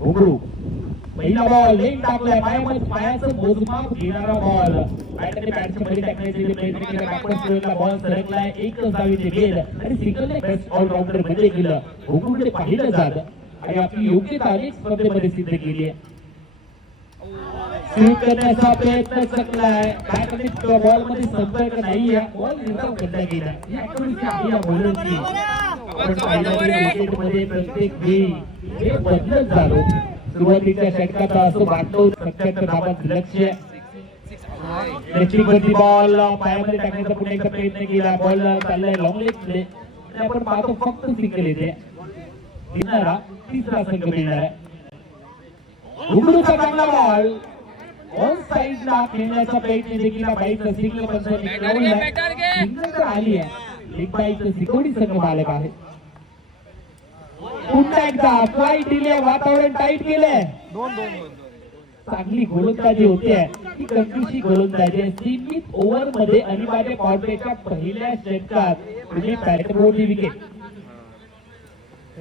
घुंगरू पहिला ball leg टाकलाय पायामध्ये पायाचं मोजमाप घेणारा बॉल बॅटरी बॅटच्या मध्ये टाकण्याचे प्रयत्न केला बॅकवर्ड स्ट्रोकला बॉल सरकलाय एकच धावेचे गेल आणि सिंगलने बेस्ट ऑलराऊंडर मध्ये गेलं घुंगरूकडे पाहिलं जात आणि आपली योग्यता अनेक स्पर्धेमध्ये सिद्ध केली आहे स्वीप करण्याचा प्रयत्न चकलाय बॅटरी बॉल मध्ये संपर्क नाहीये बॉल रिझर्व करण्यात गेला ही ऍक्टिव्हिटी आहे या बॉलरची आपण पाहिलं मध्ये प्रत्येक वेळी हे बदलत झालो सुरुवातीच्या षटकात असं वाटतो 77 धावांचं लक्ष्य वरती बॉल पायामध्ये टाकण्याचा पुन्हा एकदा प्रयत्न केला बॉल चाललाय लॉंग लेग प्ले आपण पाहतो फक्त सिंगल येते दिसणारा तिसरा संघ मिळणार आहे घुंगरूचा चांगला बॉल ऑन साइडला खेळण्याचा प्रयत्न देखील बाईचं सिंगल सिंगल आली आहे एक बाईचं सिकोडी संघ मालक आहे पुन्हा एकदा फ्लाईट दिले वातावरण टाईट केलंय चांगली गोलंदाजी होते ती कंट्रीची गोलंदाजी सीमित ओव्हर मध्ये अनिवार्य कॉर्पोरेटच्या पहिल्या षटकात तुम्ही बॅटबॉलची विकेट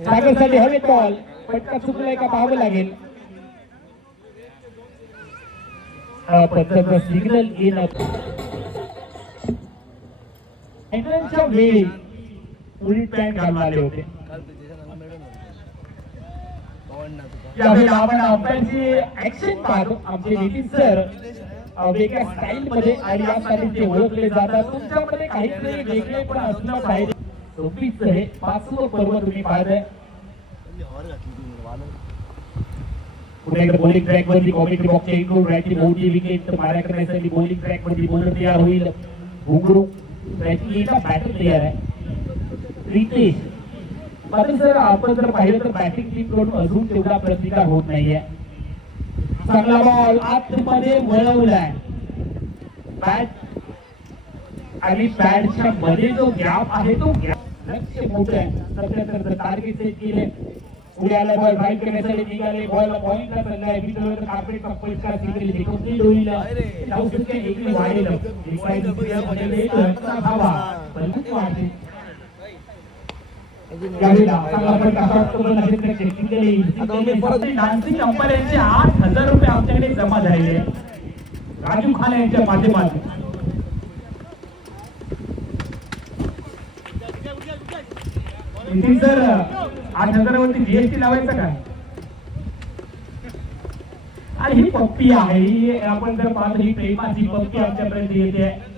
सागरसाठी हवेत बॉल फटका चुकलाय का पाहावं लागेल पद्धतीचा सिग्नल येणं एंट्रन्सच्या वेळी पुढील पॅन्ट घालून आले होते यावेळी आपण अंपायरची ऍक्शन पाहतो आमचे नितीन सर वेगळ्या स्टाईल मध्ये आणि यासाठी ते ओळखले जातात तुमच्यामध्ये काहीतरी वेगळे पण असलं पाहिजे सोपीच हे 5वं पर्व तुम्ही पाहताय पुन्हा एकदा बॉलिंग ट्रॅक वरती कॉमेंट्री बॉक्सच्या इकडून रॅची मोठी विकेट मारा करण्यासाठी बॉलिंग ट्रॅक वरती बॉलर तयार होईल घुंगरू त्याची एका बॅटर तयार आहे रितेश मात्र सर आपण जर पाहिलं तर बॅटिंग टीम कडून अजून तेवढा प्रतिकार होत नाहीये चांगला बॉल आतमध्ये वळवलाय बॅट आणि बॅटच्या मध्ये जो गॅप आहे तो गॅप लक्ष मोठं आहे 77 टार्गेट सेट केले पुढे आला बॉल ड्राईव्ह करण्यासाठी निघाले बॉल पॉइंटला चाललाय विकेटवर कार्पेटचा पैसा सिंगल कंप्लीट होईल जाऊ शकते एकली वाढेल धावा पण वाढते डान्सिंग अंपायरचे 8,000 रुपये आमच्याकडे जमा झालेले राजू खान यांच्या माध्यमातून सर 8,000 वरती जीएसटी लावायचा का आणि ही पप्पी आहे ही आपण जर पाहतो ही प्रेमाची पप्पी आमच्यापर्यंत येते